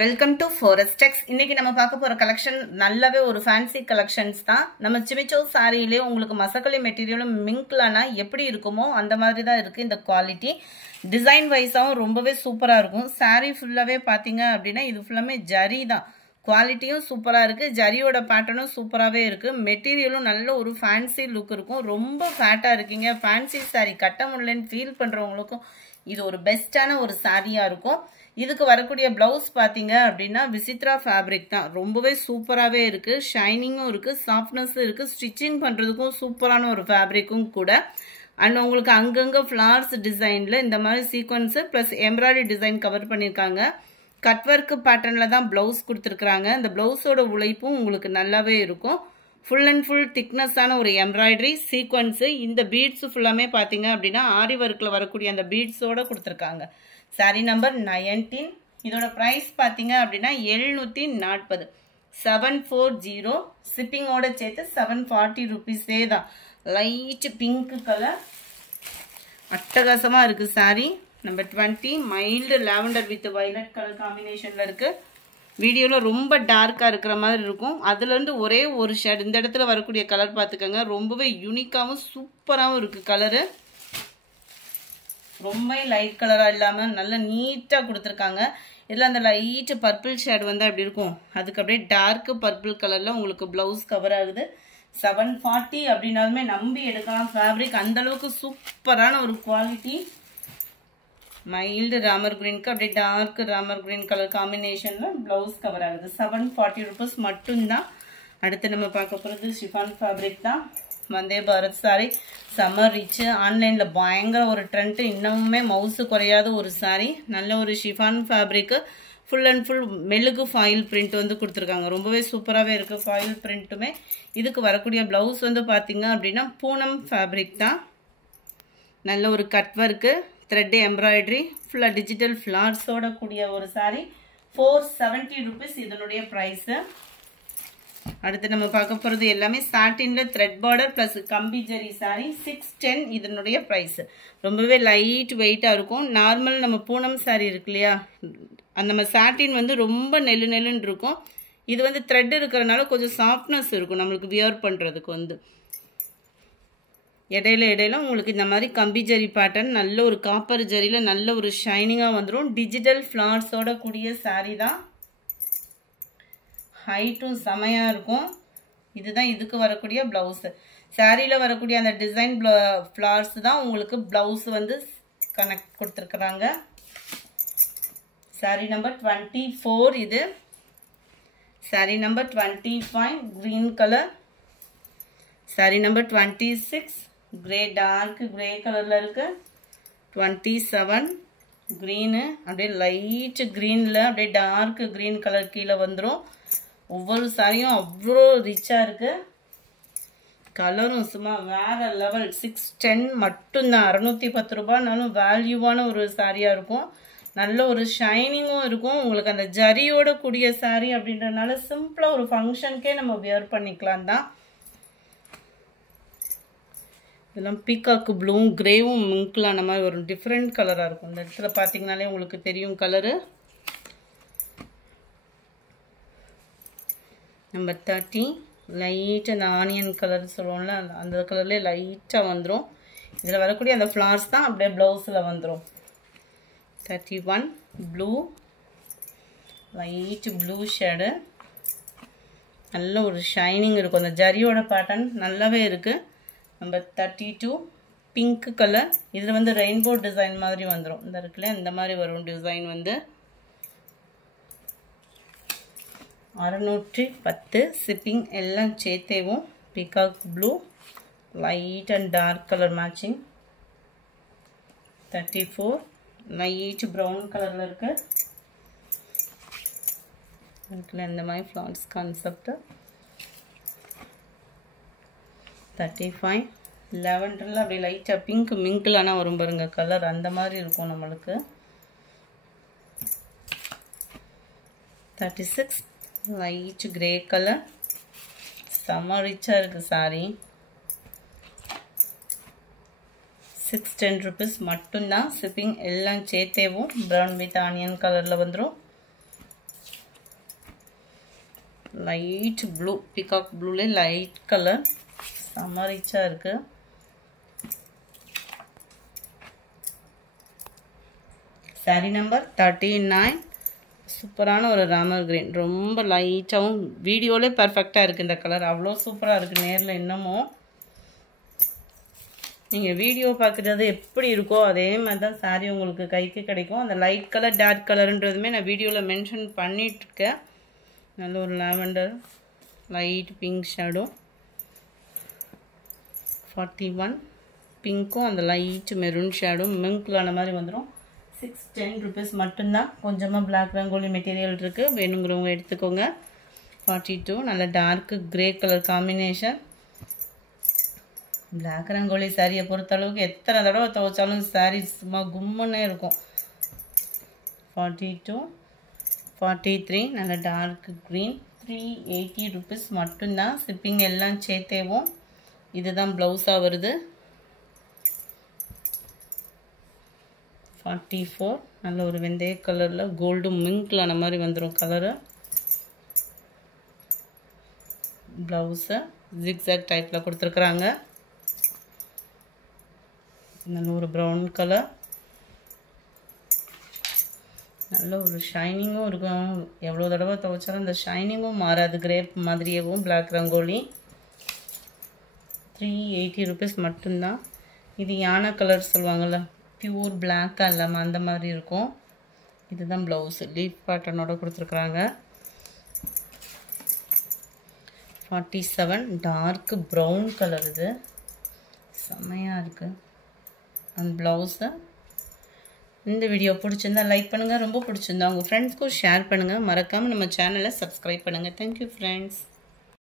Welcome to ஃபாரஸ்டெக்ஸ். இன்னைக்கு நம்ம பார்க்க போற கலெக்ஷன் நல்லாவே ஒரு ஃபேன்சி கலெக்ஷன்ஸ் தான். நம்ம சிமிச்சோ சாரியிலே உங்களுக்கு மசக்கலி மெட்டீரியலும் மிங்க்லானா எப்படி இருக்குமோ அந்த மாதிரி தான் இருக்கு இந்த குவாலிட்டி. டிசைன் வைஸாவும் ரொம்பவே சூப்பரா இருக்கும். சாரி ஃபுல்லாவே பாத்தீங்க அப்படின்னா இது ஃபுல்லாமே ஜரி தான். குவாலிட்டியும் சூப்பரா இருக்கு, ஜரியோட பேட்டர்னும் சூப்பராகவே இருக்கு. மெட்டீரியலும் நல்ல ஒரு ஃபேன்சி லுக் இருக்கும். ரொம்ப ஃபேட்டா இருக்கீங்க, ஃபேன்சி சாரி கட்ட முடியலன்னு ஃபீல் பண்றவங்களுக்கும் இது ஒரு பெஸ்டான ஒரு சாரியா இருக்கும். இதுக்கு வரக்கூடிய பிளவுஸ் பாத்தீங்க அப்படின்னா விசித்ரா ஃபேப்ரிக் தான். ரொம்பவே சூப்பராகவே இருக்கு, ஷைனிங்கும் இருக்கு, சாஃப்ட்னஸும் இருக்கு, ஸ்டிச்சிங் பண்றதுக்கும் சூப்பரான ஒரு ஃபேப்ரிக்கும் கூட. அண்ட் உங்களுக்கு அங்கங்க ஃபிளவர்ஸ் டிசைன்ல இந்த மாதிரி sequence plus embroidery design cover பண்ணியிருக்காங்க. கட் ஒர்க் பேட்டர்ன்ல தான் பிளவுஸ் கொடுத்துருக்காங்க. இந்த பிளவுஸோட உழைப்பும் உங்களுக்கு நல்லாவே இருக்கும். ஃபுல் அண்ட் ஃபுல் திக்னஸான ஒரு எம்ப்ராய்டரி சீக்வன்ஸ். இந்த பீட்ஸ் ஃபுல்லாமே பாத்தீங்க அப்படின்னா ஆரி ஒர்க்ல வரக்கூடிய அந்த பீட்ஸோட கொடுத்துருக்காங்க. Sorry number 19. இதோட பிரைஸ் பாத்தீங்க அப்படின்னா 740, 740. ஷிப்பிங்கோட சேர்த்து 740 ருபீஸே தான். லைட் பிங்க் கலர் அட்டகாசமா இருக்கு sari. Number 20 mild lavender with violet colour காம்பினேஷன்ல இருக்கு. வீடியோல ரொம்ப டார்க்கா இருக்கிற மாதிரி இருக்கும். அதுல இருந்து ஒரே ஒரு ஷேட் இந்த இடத்துல வரக்கூடிய கலர் பாத்துக்கோங்க. ரொம்பவே யூனிக்காவும் சூப்பராகவும் இருக்கு கலரு. ரொம்ப லைட் கலரா இல்லாம நல்ல நீட்டா கொடுத்துருக்காங்க. இதுல அந்த லைட் பர்பிள் ஷேட் வந்து அப்படி இருக்கும், அதுக்கு அப்படியே டார்க் பர்பிள் கலர்ல உங்களுக்கு பிளவுஸ் கவர் ஆகுது. 740 அப்படின்னாலுமே நம்பி எடுக்கலாம். ஃபேப்ரிக் அந்த அளவுக்கு சூப்பரான ஒரு குவாலிட்டி. மைல்டு ராமர் கிரீனுக்கு அப்படியே டார்க் ராமர் கிரீன் கலர் காம்பினேஷன்ல பிளவுஸ் கவர் ஆகுது. 740 ருபீஸ் மட்டும்தான். அடுத்து நம்ம பார்க்க போறது ஷிஃபான் ஃபேப்ரிக் தான். Vande Bharat sorry summer rich. ஆன்லைன்ல பயங்கர ஒரு ட்ரெண்ட், இன்னமுமே மவுசு குறையாத ஒரு சாரி. நல்ல ஒரு chiffon fabric, full and full மெழுகு ஃபாயில் பிரிண்ட் வந்து கொடுத்துருக்காங்க. ரொம்பவே சூப்பராகவே இருக்கு ஃபாயில் பிரிண்ட்டுமே. இதுக்கு வரக்கூடிய பிளவுஸ் வந்து பார்த்தீங்க அப்படின்னா பூனம் ஃபேப்ரிக் தான். நல்ல ஒரு கட் ஒர்க்கு, த்ரெட் எம்ப்ராய்டரி, ஃபுல்லாக டிஜிட்டல் ஃப்ளார்ஸோட கூடிய ஒரு சாரி. 470 ருபீஸ் இதனுடைய ப்ரைஸு. அடுத்து நம்ம பார்க்க போகிறது எல்லாமே சாட்டின்ல த்ரெட் பார்டர் பிளஸ் கம்பி ஜரி சாரி. 610 இதனுடைய ப்ரைஸ். ரொம்பவே லைட் வெயிட்டாக இருக்கும். நார்மல் நம்ம பூனம் சாரி இருக்கு இல்லையா, அந்த நம்ம சாட்டின் வந்து ரொம்ப நெல்லு நெல்லுன்னு இருக்கும். இது வந்து த்ரெட் இருக்கிறதுனால கொஞ்சம் சாஃப்ட்னஸ் இருக்கும் நம்மளுக்கு வியர் பண்ணுறதுக்கு வந்து. இடையில உங்களுக்கு இந்த மாதிரி கம்பி ஜரி பேட்டர்ன் நல்ல ஒரு காப்பர் ஜரியில் நல்ல ஒரு ஷைனிங்காக வந்துடும். டிஜிட்டல் ஃப்ளார்ஸோட கூடிய சாரி தான். ஹைட்டும் செமையாக இருக்கும். இதுதான் இதுக்கு வரக்கூடிய பிளவுஸு. சாரியில் வரக்கூடிய அந்த டிசைன் ஃப்ளார்ஸ் தான் உங்களுக்கு பிளவுஸ் வந்து கனெக்ட் கொடுத்துருக்குறாங்க. சாரி நம்பர் 24 இது. Sari number 25 green colour. Sari number 26 grey dark grey கலரில் இருக்கு. 27 க்ரீனு, அப்படியே லைட் க்ரீனில் அப்படியே டார்க் க்ரீன் கலர் கீழே வந்துடும். ஒவ்வொரு சாரியும் அவ்வளோ ரிச்சாக இருக்கு. கலரும் சும்மா வேற லெவல். 610 மட்டும்தான். 610 ரூபாய்னாலும் வேல்யூவான ஒரு சாரியாக இருக்கும். நல்ல ஒரு ஷைனிங்கும் இருக்கும். உங்களுக்கு அந்த ஜரியோட கூடிய சாரி அப்படின்றனால சிம்பிளாக ஒரு ஃபங்க்ஷனுக்கே நம்ம வியர் பண்ணிக்கலாம் தான். இதெல்லாம் பீகாக்கு ப்ளூவும் கிரேவும் மிங்க்லான மாதிரி ஒரு டிஃப்ரெண்ட் கலராக இருக்கும். இந்த இடத்துல பார்த்தீங்கனாலே உங்களுக்கு தெரியும் கலரு. நம்பர் 30 லைட் அந்த ஆனியன் கலர் சொல்லுவோம்ல, அந்த கலர்லேயே லைட்டாக வந்துடும். இதில் வரக்கூடிய அந்த ஃப்ளார்ஸ் தான் அப்படியே ப்ளவுஸில் வந்துடும். 31 ப்ளூ, லைட் ப்ளூ ஷேடு, நல்ல ஒரு ஷைனிங் இருக்கும். அந்த ஜரியோட பேட்டர்ன் நல்லாவே இருக்குது. Number 32 pink colour. இதில் வந்து ரெயின்போ டிசைன் மாதிரி வந்துடும். இந்த இருக்குல்ல இந்த மாதிரி வரும் டிசைன் வந்து. 610 ஷிப்பிங் எல்லாம் சேர்த்தேவும். Peacock blue light and dark colour matching. 34 light brown கலரில் இருக்கு. இருக்குல்ல இந்த மாதிரி ஃப்ளார்ஸ் கான்செப்ட். 35 லெவண்டரில் அப்படியே லைட்டாக பிங்க் மிங்கிளானா வரும் பாருங்க கலர், அந்த மாதிரி இருக்கும் நம்மளுக்கு. 36 லைட் கிரே கலர். செம்ம ரிச்சாக இருக்கு சாரி. 610 ருபீஸ் மட்டும்தான். ஷிப்பிங் எல்லாம் சேர்த்தேவும். ப்ரௌன் வித் ஆனியன் கலரில் வந்துடும். லைட் ப்ளூ, பீகாக் ப்ளூலே லைட் கலர், செம்ம ரிச்சாக இருக்குது. சாரீ நம்பர் 39. சூப்பரான ஒரு ராமர் கிரீன், ரொம்ப லைட்டாகவும் வீடியோவிலே பர்ஃபெக்டாக இருக்குது இந்த கலர். அவ்வளோ சூப்பராக இருக்குது நேரில். இன்னமும் நீங்கள் வீடியோ பார்க்குறது எப்படி இருக்கோ அதே மாதிரி தான் சாரீ உங்களுக்கு கைக்கு கிடைக்கும். அந்த லைட் கலர் டார்க் கலருன்றதுமே நான் வீடியோவில் மென்ஷன் பண்ணிகிட்ருக்கேன். நல்ல ஒரு லாவெண்டர் லைட் பிங்க் ஷேடோ 41. பிங்க்கும் அந்த லைட் மெரூன் ஷேடோ மிங்க்லான மாதிரி வந்துடும். 610 rupees மட்டும்தான். கொஞ்சமாக பிளாக் ரங்கோலி மெட்டீரியல் இருக்குது, வேணுங்கிறவங்க எடுத்துக்கோங்க. 42. நல்ல dark grey colour combination. Black rangoli சாரியை பொறுத்தளவுக்கு எத்தனை தடவை துவைச்சாலும் சாரீ சும்மா கும்முன்னே இருக்கும். 42. 43. நல்ல டார்க் க்ரீன் 380 rupees மட்டும்தான். ஷிப்பிங் எல்லாம் சேர்த்தேவும். இதுதான் ப்ளவுஸாக வருது. 44. நல்ல ஒரு வெந்தய கலரில் கோல்டு மிங்க்லான மாதிரி வந்துடும் கலரு. ப்ளவுஸை ஜிக்ஸாக் டைப்பில் கொடுத்துருக்குறாங்க. நல்ல ஒரு ப்ரௌன் கலர், நல்ல ஒரு ஷைனிங்கும் இருக்கும். எவ்வளோ தடவை துவைச்சாலும் அந்த ஷைனிங்கும் மாறாது. கிரேப் மாதிரியேவும் பிளாக் ரங்கோலி 380 rupees மட்டும்தான். இது யானை கலர் சொல்லுவாங்கள்ல, பியூர் பிளாக்காக இல்லாமல் அந்த மாதிரி இருக்கும். இதுதான் ப்ளவுஸு, லீஃப் பேட்டர்னோட கொடுத்துருக்குறாங்க. 47. டார்க் ப்ரௌன் கலர், இது செம்மையாக இருக்குது. அந்த ப்ளவுஸு. இந்த வீடியோ பிடிச்சிருந்தா லைக் பண்ணுங்கள், ரொம்ப பிடிச்சிருந்தா உங்கள் ஃப்ரெண்ட்ஸ்க்கும் ஷேர் பண்ணுங்கள். மறக்காமல் நம்ம சேனலை சப்ஸ்கிரைப் பண்ணுங்கள். Thank you friends.